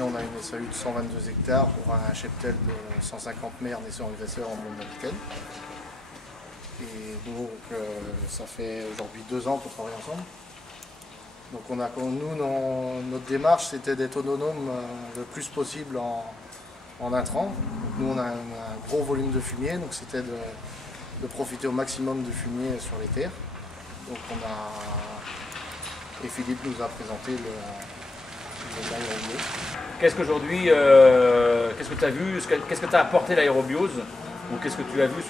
On a une SAU de 122 hectares pour un cheptel de 150 mères naissants engraisseurs en monde d'Aquitaine. Et donc ça fait aujourd'hui 2 ans qu'on travaille ensemble. Donc nous, notre démarche c'était d'être autonome le plus possible en intrants. Donc, nous on a un gros volume de fumier, donc c'était de profiter au maximum de fumier sur les terres. Donc et Philippe nous a présenté l'aérobiose. Qu'est-ce qu'aujourd'hui, qu'est-ce que tu as vu, qu'est-ce que tu as apporté l'aérobiose ou qu'est-ce que tu as vu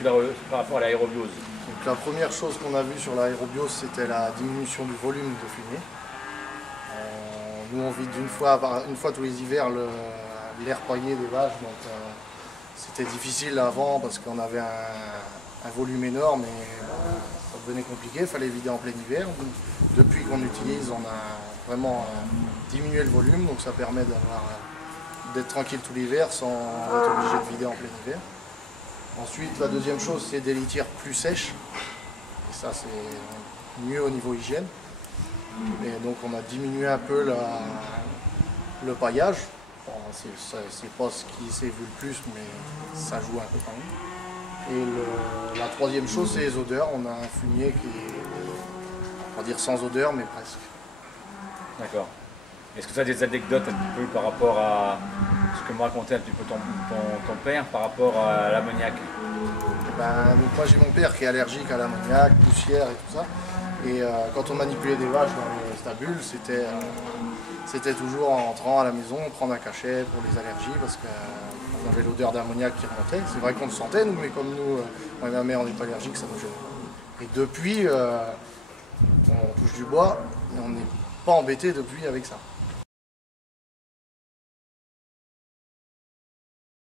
par rapport à l'aérobiose? Donc la première chose qu'on a vue sur l'aérobiose, c'était la diminution du volume de fumée. Nous on vide une fois tous les hivers l'air paillé des vaches, donc c'était difficile avant parce qu'on avait un volume énorme et ça devenait compliqué, il fallait vider en plein hiver. Donc, depuis qu'on utilise, on a vraiment diminué le volume, donc ça permet d'être tranquille tout l'hiver sans être obligé de vider en plein hiver. Ensuite, la deuxième chose, c'est des litières plus sèches, et ça c'est mieux au niveau hygiène. Et donc on a diminué un peu le paillage. Bon, c'est pas ce qui s'est vu le plus, mais ça joue un peu quand même. Et la troisième chose, c'est les odeurs. On a un fumier qui est, on va dire sans odeur, mais presque. D'accord. Est-ce que tu as des anecdotes un petit peu par rapport à ce que me racontait un petit peu ton père par rapport à l'ammoniac? Donc moi j'ai mon père qui est allergique à l'ammoniac, poussière et tout ça. Et quand on manipulait des vaches dans les stabules, c'était toujours en rentrant à la maison, prendre un cachet pour les allergies parce qu'on avait l'odeur d'ammoniac qui remontait. C'est vrai qu'on le sentait, nous, mais comme nous, moi et ma mère, on n'est pas allergiques, ça nous gêne. Et depuis, on touche du bois et on n'est pas embêté depuis avec ça.